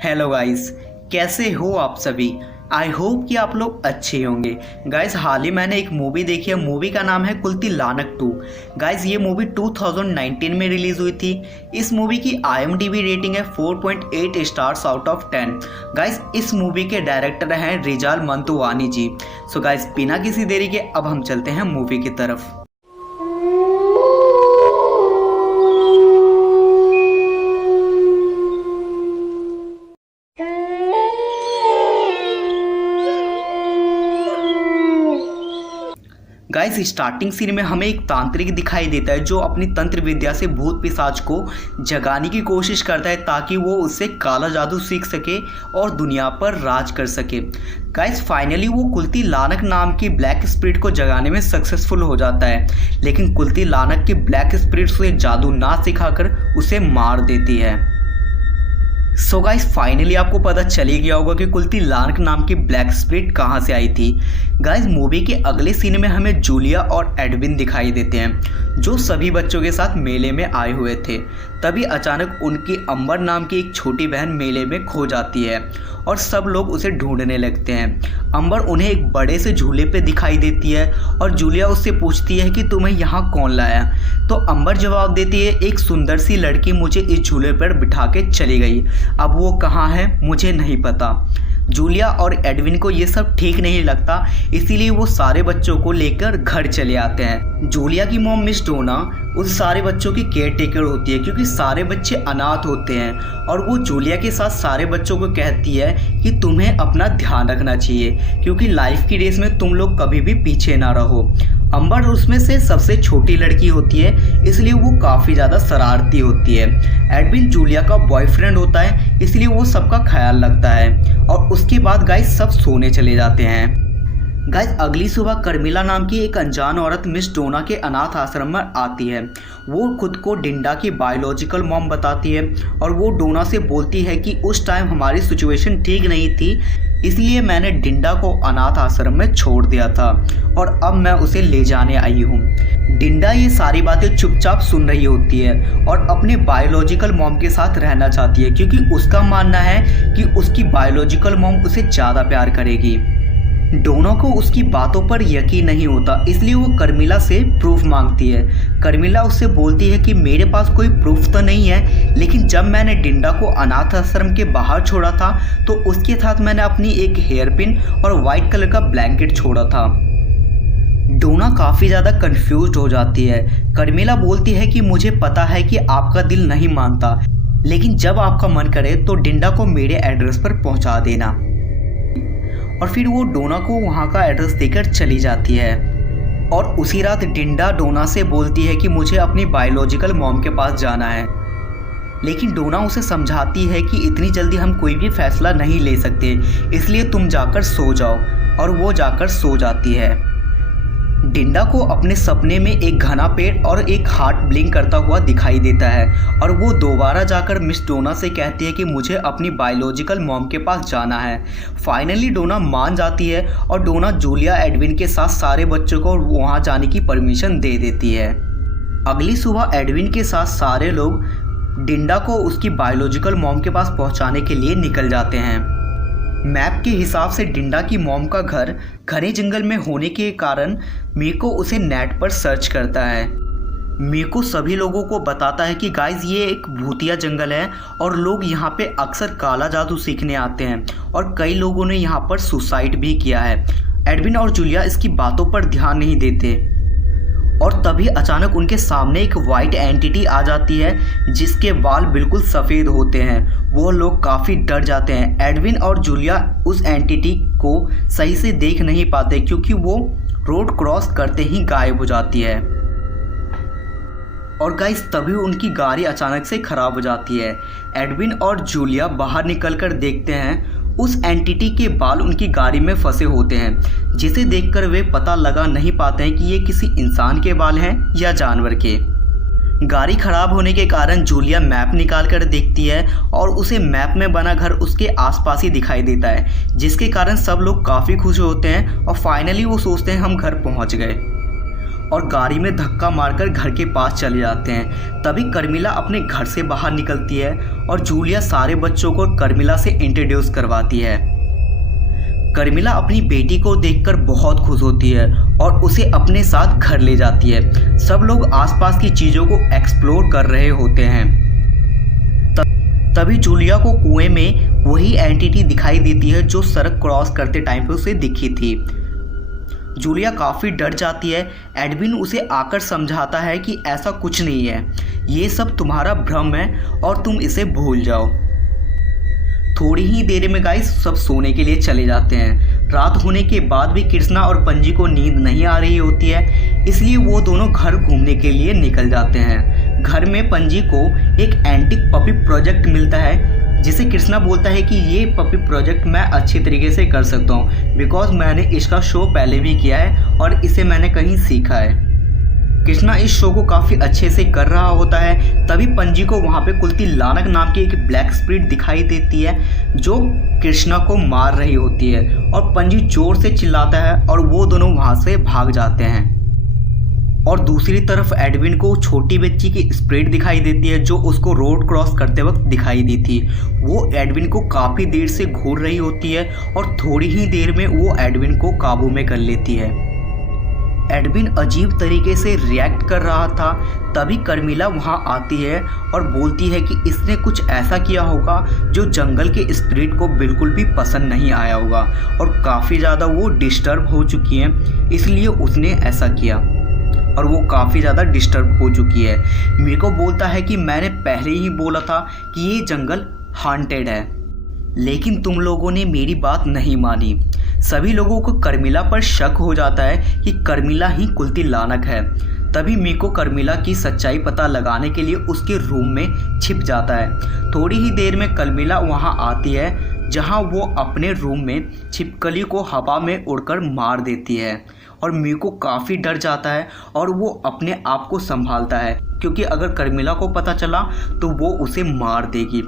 Hello guys, कैसे हो आप सभी। आई होप कि आप लोग अच्छे होंगे। गाइस, हाल ही मैंने एक मूवी देखी है। मूवी का नाम है कुल्ती लानक 2। गाइस, ये मूवी 2019 में रिलीज़ हुई थी। इस मूवी की IMDb रेटिंग है 4.8 स्टार्स आउट ऑफ 10। गाइस, इस मूवी के डायरेक्टर हैं रिजाल मंतुवानी जी। सो गाइस, बिना किसी देरी के अब हम चलते हैं मूवी की तरफ। गाइस, स्टार्टिंग सीन में हमें एक तांत्रिक दिखाई देता है जो अपनी तंत्र विद्या से भूत पिशाच को जगाने की कोशिश करता है ताकि वो उससे काला जादू सीख सके और दुनिया पर राज कर सके। गाइस, फाइनली वो कुल्ती लानक नाम की ब्लैक स्पिरिट को जगाने में सक्सेसफुल हो जाता है, लेकिन कुल्ती लानक की ब्लैक स्पिरिट उसे जादू ना सिखाकर उसे मार देती है। सो गाइस, फाइनली आपको पता चल ही गया होगा कि कुल्ती लानक नाम की ब्लैक स्पिरिट कहाँ से आई थी। गाइस, मूवी के अगले सीन में हमें जूलिया और एडविन दिखाई देते हैं जो सभी बच्चों के साथ मेले में आए हुए थे। तभी अचानक उनकी अंबर नाम की एक छोटी बहन मेले में खो जाती है और सब लोग उसे ढूंढने लगते हैं। अंबर उन्हें एक बड़े से झूले पे दिखाई देती है और जूलिया उससे पूछती है कि तुम्हें यहाँ कौन लाया। तो अंबर जवाब देती है, एक सुंदर सी लड़की मुझे इस झूले पर बिठा के चली गई। अब वो कहाँ है मुझे नहीं पता। जूलिया और एडविन को ये सब ठीक नहीं लगता, इसीलिए वो सारे बच्चों को लेकर घर चले आते हैं। जूलिया की मॉम मिस डोना उस सारे बच्चों की केयर टेकर होती है क्योंकि सारे बच्चे अनाथ होते हैं, और वो जूलिया के साथ सारे बच्चों को कहती है कि तुम्हें अपना ध्यान रखना चाहिए क्योंकि लाइफ की रेस में तुम लोग कभी भी पीछे ना रहो। अंबर उसमें से सबसे छोटी लड़की होती है, इसलिए वो काफ़ी ज़्यादा शरारती होती है। एडविन जूलिया का बॉयफ्रेंड होता है, इसलिए वो सबका ख्याल रखता है। और उसके बाद गाइस सब सोने चले जाते हैं। गाइस, अगली सुबह कर्मिला नाम की एक अनजान औरत मिस डोना के अनाथ आश्रम में आती है। वो खुद को डिंडा की बायोलॉजिकल मॉम बताती है और वो डोना से बोलती है कि उस टाइम हमारी सिचुएशन ठीक नहीं थी, इसलिए मैंने डिंडा को अनाथ आश्रम में छोड़ दिया था और अब मैं उसे ले जाने आई हूँ। डिंडा ये सारी बातें चुपचाप सुन रही होती है और अपने बायोलॉजिकल मॉम के साथ रहना चाहती है क्योंकि उसका मानना है कि उसकी बायोलॉजिकल मॉम उसे ज़्यादा प्यार करेगी। डोना को उसकी बातों पर यकीन नहीं होता, इसलिए वो कर्मिला से प्रूफ मांगती है। कर्मिला उससे बोलती है कि मेरे पास कोई प्रूफ तो नहीं है, लेकिन जब मैंने डिंडा को अनाथ आश्रम के बाहर छोड़ा था तो उसके साथ मैंने अपनी एक हेयर पिन और वाइट कलर का ब्लैंकेट छोड़ा था। डोना काफ़ी ज़्यादा कंफ्यूज हो जाती है। कर्मिला बोलती है कि मुझे पता है कि आपका दिल नहीं मानता, लेकिन जब आपका मन करे तो डिंडा को मेरे एड्रेस पर पहुंचा देना। और फिर वो डोना को वहाँ का एड्रेस देकर चली जाती है। और उसी रात डिंडा डोना से बोलती है कि मुझे अपनी बायोलॉजिकल मॉम के पास जाना है, लेकिन डोना उसे समझाती है कि इतनी जल्दी हम कोई भी फैसला नहीं ले सकते, इसलिए तुम जाकर सो जाओ। और वो जाकर सो जाती है। डिंडा को अपने सपने में एक घना पेड़ और एक हार्ट ब्लिंक करता हुआ दिखाई देता है और वो दोबारा जाकर मिस डोना से कहती है कि मुझे अपनी बायोलॉजिकल मॉम के पास जाना है। फाइनली डोना मान जाती है और डोना जूलिया एडविन के साथ सारे बच्चों को वहाँ जाने की परमिशन दे देती है। अगली सुबह एडविन के साथ सारे लोग डिंडा को उसकी बायोलॉजिकल मॉम के पास पहुँचाने के लिए निकल जाते हैं। मैप के हिसाब से डिंडा की मॉम का घर घने जंगल में होने के कारण मीको उसे नेट पर सर्च करता है। मीको सभी लोगों को बताता है कि गाइस ये एक भूतिया जंगल है और लोग यहाँ पे अक्सर काला जादू सीखने आते हैं और कई लोगों ने यहाँ पर सुसाइड भी किया है। एडविन और जूलिया इसकी बातों पर ध्यान नहीं देते और तभी अचानक उनके सामने एक वाइट एंटिटी आ जाती है जिसके बाल बिल्कुल सफ़ेद होते हैं। वो लोग काफ़ी डर जाते हैं। एडविन और जूलिया उस एंटिटी को सही से देख नहीं पाते क्योंकि वो रोड क्रॉस करते ही गायब हो जाती है। और गाइस, तभी उनकी गाड़ी अचानक से ख़राब हो जाती है। एडविन और जूलिया बाहर निकलकर देखते हैं उस एंटिटी के बाल उनकी गाड़ी में फंसे होते हैं, जिसे देखकर वे पता लगा नहीं पाते हैं कि ये किसी इंसान के बाल हैं या जानवर के। गाड़ी खराब होने के कारण जूलिया मैप निकाल कर देखती है और उसे मैप में बना घर उसके आसपास ही दिखाई देता है, जिसके कारण सब लोग काफ़ी खुश होते हैं और फाइनली वो सोचते हैं हम घर पहुंच गए। और गाड़ी में धक्का मारकर घर के पास चले जाते हैं। तभी कर्मिला अपने घर से बाहर निकलती है और जूलिया सारे बच्चों को कर्मिला से इंट्रोड्यूस करवाती है। कर्मिला अपनी बेटी को देखकर बहुत खुश होती है और उसे अपने साथ घर ले जाती है। सब लोग आसपास की चीज़ों को एक्सप्लोर कर रहे होते हैं। तभी जूलिया को कुएं में वही एंटिटी दिखाई देती है जो सड़क क्रॉस करते टाइम पे उसे दिखी थी। जूलिया काफ़ी डर जाती है। एडविन उसे आकर समझाता है कि ऐसा कुछ नहीं है, ये सब तुम्हारा भ्रम है और तुम इसे भूल जाओ। थोड़ी ही देर में गाइस सब सोने के लिए चले जाते हैं। रात होने के बाद भी कृष्णा और पंजी को नींद नहीं आ रही होती है, इसलिए वो दोनों घर घूमने के लिए निकल जाते हैं। घर में पंजी को एक एंटिक पपी प्रोजेक्ट मिलता है, जिसे कृष्णा बोलता है कि ये पपी प्रोजेक्ट मैं अच्छी तरीके से कर सकता हूँ बिकॉज मैंने इसका शो पहले भी किया है और इसे मैंने कहीं सीखा है। कृष्णा इस शो को काफ़ी अच्छे से कर रहा होता है। तभी पंजी को वहाँ पे कुल्ती लानक नाम की एक ब्लैक स्पिरिट दिखाई देती है जो कृष्णा को मार रही होती है और पंजी जोर से चिल्लाता है और वो दोनों वहाँ से भाग जाते हैं। और दूसरी तरफ एडविन को छोटी बच्ची की स्पिरिट दिखाई देती है जो उसको रोड क्रॉस करते वक्त दिखाई दी थी। वो एडविन को काफ़ी देर से घूर रही होती है और थोड़ी ही देर में वो एडविन को काबू में कर लेती है। एडविन अजीब तरीके से रिएक्ट कर रहा था। तभी कर्मिला वहां आती है और बोलती है कि इसने कुछ ऐसा किया होगा जो जंगल के स्पिरिट को बिल्कुल भी पसंद नहीं आया होगा और काफ़ी ज़्यादा वो डिस्टर्ब हो चुकी हैं, इसलिए उसने ऐसा किया और वो काफ़ी ज़्यादा डिस्टर्ब हो चुकी है। मीको बोलता है कि मैंने पहले ही बोला था कि ये जंगल हॉन्टेड है, लेकिन तुम लोगों ने मेरी बात नहीं मानी। सभी लोगों को कर्मिला पर शक हो जाता है कि कर्मिला ही कुल्ती लानक है। तभी मीको कर्मिला की सच्चाई पता लगाने के लिए उसके रूम में छिप जाता है। थोड़ी ही देर में कर्मिला वहां आती है जहां वो अपने रूम में छिपकली को हवा में उड़कर मार देती है और मीको काफ़ी डर जाता है और वो अपने आप को संभालता है क्योंकि अगर कर्मिला को पता चला तो वो उसे मार देगी।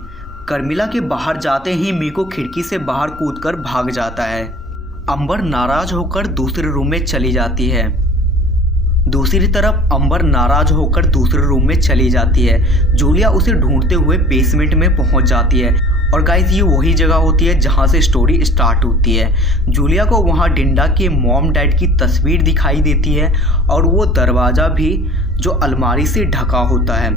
कर्मिला के बाहर जाते ही मीको खिड़की से बाहर कूदकर भाग जाता है। अंबर नाराज होकर दूसरे रूम में चली जाती है। दूसरी तरफ अंबर नाराज होकर दूसरे रूम में चली जाती है। जूलिया उसे ढूंढते हुए बेसमेंट में पहुंच जाती है और गाइस ये वही जगह होती है जहां से स्टोरी स्टार्ट होती है। जूलिया को वहां डिंडा के मॉम डैड की तस्वीर दिखाई देती है और वो दरवाज़ा भी जो अलमारी से ढका होता है।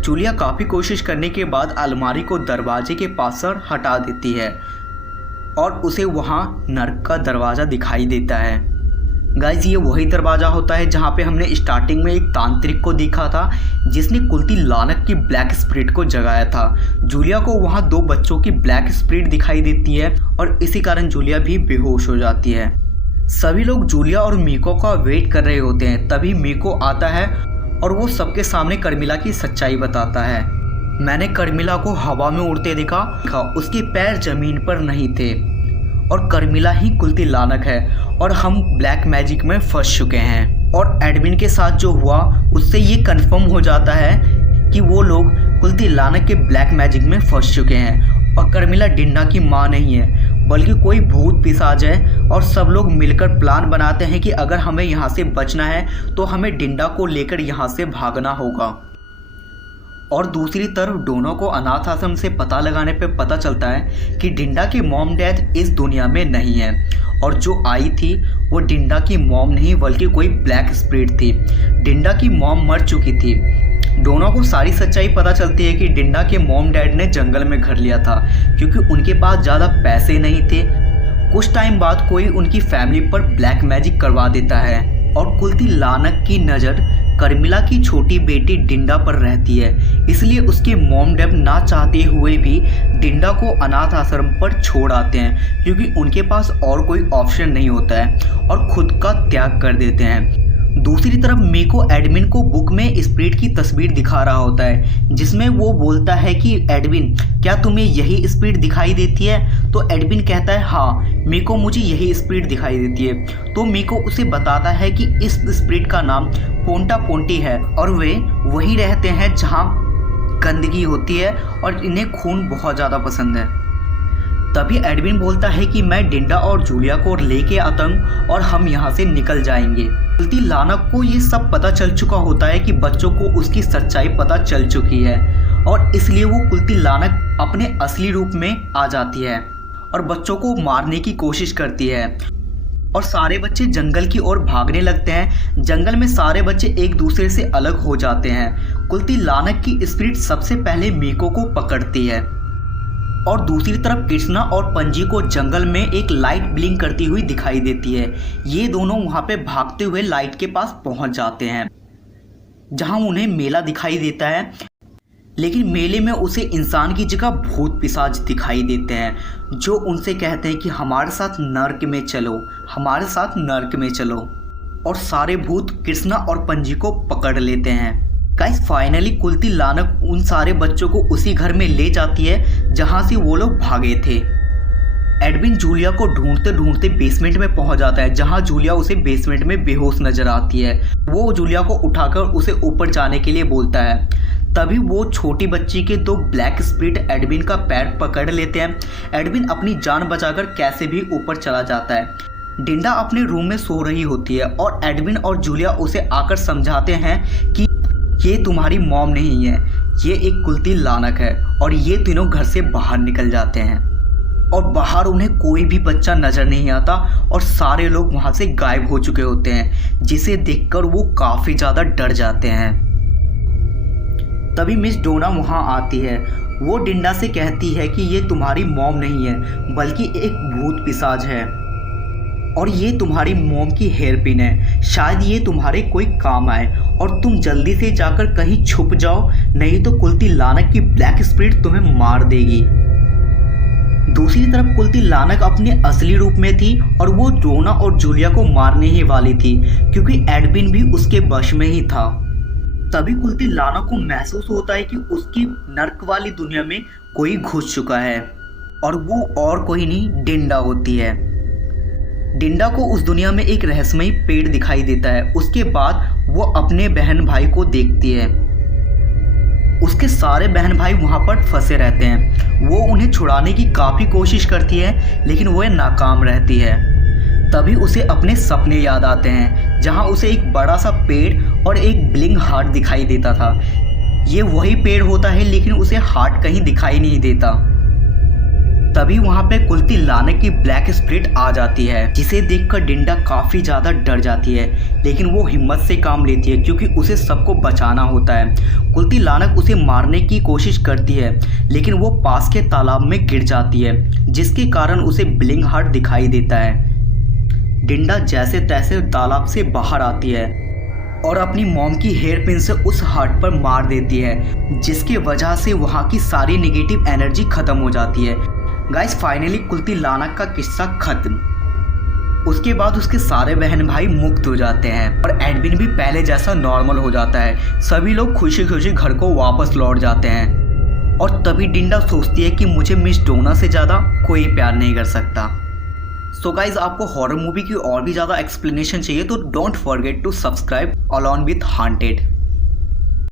जूलिया काफ़ी कोशिश करने के बाद अलमारी को दरवाजे के पास से हटा देती है और उसे वहाँ नर्क का दरवाज़ा दिखाई देता है। गाइस ये वही दरवाज़ा होता है जहाँ पे हमने स्टार्टिंग में एक तांत्रिक को देखा था जिसने कुल्ती लानक की ब्लैक स्पिरिट को जगाया था। जूलिया को वहाँ 2 बच्चों की ब्लैक स्पिरिट दिखाई देती है और इसी कारण जूलिया भी बेहोश हो जाती है। सभी लोग जूलिया और मीको का वेट कर रहे होते हैं। तभी मीको आता है और वो सबके सामने कर्मिला की सच्चाई बताता है। मैंने कर्मिला को हवा में उड़ते देखा, उसके पैर जमीन पर नहीं थे और कर्मिला ही कुल्ती लानक है और हम ब्लैक मैजिक में फंस चुके हैं। और एडविन के साथ जो हुआ उससे ये कंफर्म हो जाता है कि वो लोग कुल्ती लानक के ब्लैक मैजिक में फंस चुके हैं और कर्मिला डिंडा की माँ नहीं है बल्कि कोई भूत पिशाच है। और सब लोग मिलकर प्लान बनाते हैं कि अगर हमें यहाँ से बचना है तो हमें डिंडा को लेकर यहाँ से भागना होगा। और दूसरी तरफ डोनो को अनाथ आश्रम से पता लगाने पे पता चलता है कि डिंडा की मॉम डैड इस दुनिया में नहीं है और जो आई थी वो डिंडा की मॉम नहीं बल्कि कोई ब्लैक स्पिरिट थी। डिंडा की मॉम मर चुकी थी। डोनो को सारी सच्चाई पता चलती है कि डिंडा के मॉम डैड ने जंगल में घर लिया था क्योंकि उनके पास ज़्यादा पैसे नहीं थे। कुछ टाइम बाद कोई उनकी फैमिली पर ब्लैक मैजिक करवा देता है और कुल्ती लानक की नज़र कर्मिला की छोटी बेटी डिंडा पर रहती है, इसलिए उसके मॉम डैड ना चाहते हुए भी डिंडा को अनाथ आश्रम पर छोड़ आते हैं क्योंकि उनके पास और कोई ऑप्शन नहीं होता है और खुद का त्याग कर देते हैं। दूसरी तरफ मीको एडविन को बुक में स्पिरिट की तस्वीर दिखा रहा होता है जिसमें वो बोलता है कि एडविन क्या तुम्हें यही स्पिरिट दिखाई देती है? तो एडविन कहता है हाँ मीको मुझे यही स्पिरिट दिखाई देती है। तो मीको उसे बताता है कि इस स्पिरिट का नाम पोंटा पोंटी है और वे वहीं रहते हैं जहाँ गंदगी होती है और इन्हें खून बहुत ज़्यादा पसंद है। तभी एडविन बोलता है कि मैं डिंडा और जूलिया को लेके आता हूँ और हम यहाँ से निकल जाएंगे। कुल्ती लानक को ये सब पता चल चुका होता है कि बच्चों को उसकी सच्चाई पता चल चुकी है और इसलिए वो कुल्ती लानक अपने असली रूप में आ जाती है और बच्चों को मारने की कोशिश करती है और सारे बच्चे जंगल की ओर भागने लगते हैं। जंगल में सारे बच्चे एक दूसरे से अलग हो जाते हैं। कुल्ती लानक की स्पिरिट सबसे पहले मीको को पकड़ती है और दूसरी तरफ कृष्णा और पंजी को जंगल में एक लाइट ब्लिंक करती हुई दिखाई देती है। ये दोनों वहाँ पे भागते हुए लाइट के पास पहुँच जाते हैं जहाँ उन्हें मेला दिखाई देता है, लेकिन मेले में उसे इंसान की जगह भूत पिशाच दिखाई देते हैं जो उनसे कहते हैं कि हमारे साथ नर्क में चलो, हमारे साथ नर्क में चलो। और सारे भूत कृष्णा और पंजी को पकड़ लेते हैं। गाइस फाइनली कुल्ती लानक उन सारे बच्चों को उसी घर में ले जाती है जहां से वो लोग भागे थे। एडविन जूलिया को ढूंढते ढूंढते बेसमेंट में पहुंच जाता है जहां जूलिया उसे बेसमेंट में बेहोश नजर आती है। वो जूलिया को उठाकर उसे ऊपर जाने के लिए बोलता है। तभी वो छोटी बच्ची के दो ब्लैक स्पिरिट एडविन का पैर पकड़ लेते हैं। एडविन अपनी जान बचाकर कैसे भी ऊपर चला जाता है। डिंडा अपने रूम में सो रही होती है और एडविन और जूलिया उसे आकर समझाते हैं कि ये तुम्हारी मॉम नहीं है, ये एक कुल्ती लानक है। और ये तीनों घर से बाहर निकल जाते हैं और बाहर उन्हें कोई भी बच्चा नज़र नहीं आता और सारे लोग वहाँ से गायब हो चुके होते हैं, जिसे देखकर वो काफ़ी ज़्यादा डर जाते हैं। तभी मिस डोना वहाँ आती है। वो डिंडा से कहती है कि ये तुम्हारी मॉम नहीं है बल्कि एक भूत पिशाच है और ये तुम्हारी मॉम की हेयर पिन है। शायद ये तुम्हारे कोई काम आए और तुम जल्दी से जाकर कहीं छुप जाओ, नहीं तो कुल्ती लानक की ब्लैक स्पिरिट तुम्हें मार देगी। दूसरी तरफ कुल्ती लानक अपने असली रूप में थी और वो डोना और जूलिया को मारने ही वाली थी क्योंकि एडविन भी उसके वश में ही था। तभी कुल्ती लानक को महसूस होता है कि उसकी नर्क वाली दुनिया में कोई घुस चुका है और वो और कोई नहीं डिंडा होती है। डिंडा को उस दुनिया में एक रहस्यमयी पेड़ दिखाई देता है। उसके बाद वो अपने बहन भाई को देखती है। उसके सारे बहन भाई वहाँ पर फंसे रहते हैं। वो उन्हें छुड़ाने की काफ़ी कोशिश करती है लेकिन वह नाकाम रहती है। तभी उसे अपने सपने याद आते हैं जहाँ उसे एक बड़ा सा पेड़ और एक ब्लिंग हार्ट दिखाई देता था। ये वही पेड़ होता है लेकिन उसे हार्ट कहीं दिखाई नहीं देता। तभी वहाँ पे कुल्ती लानक की ब्लैक स्पिरिट आ जाती है जिसे देखकर डिंडा काफ़ी ज़्यादा डर जाती है, लेकिन वो हिम्मत से काम लेती है क्योंकि उसे सबको बचाना होता है। कुल्ती लानक उसे मारने की कोशिश करती है लेकिन वो पास के तालाब में गिर जाती है जिसके कारण उसे ब्लिंग हार्ट दिखाई देता है। डिंडा जैसे तैसे तालाब से बाहर आती है और अपनी मॉम की हेयर पिन से उस हार्ट पर मार देती है जिसकी वजह से वहाँ की सारी नेगेटिव एनर्जी खत्म हो जाती है। गाइस फाइनली कुल्ती लानक का किस्सा खत्म। उसके बाद उसके सारे बहन भाई मुक्त हो जाते हैं और एडविन भी पहले जैसा नॉर्मल हो जाता है। सभी लोग खुशी खुशी घर को वापस लौट जाते हैं और तभी डिंडा सोचती है कि मुझे मिस डोना से ज़्यादा कोई प्यार नहीं कर सकता। सो गाइज आपको हॉरर मूवी की और भी ज़्यादा एक्सप्लेनेशन चाहिए तो don't forget to subscribe along with haunted.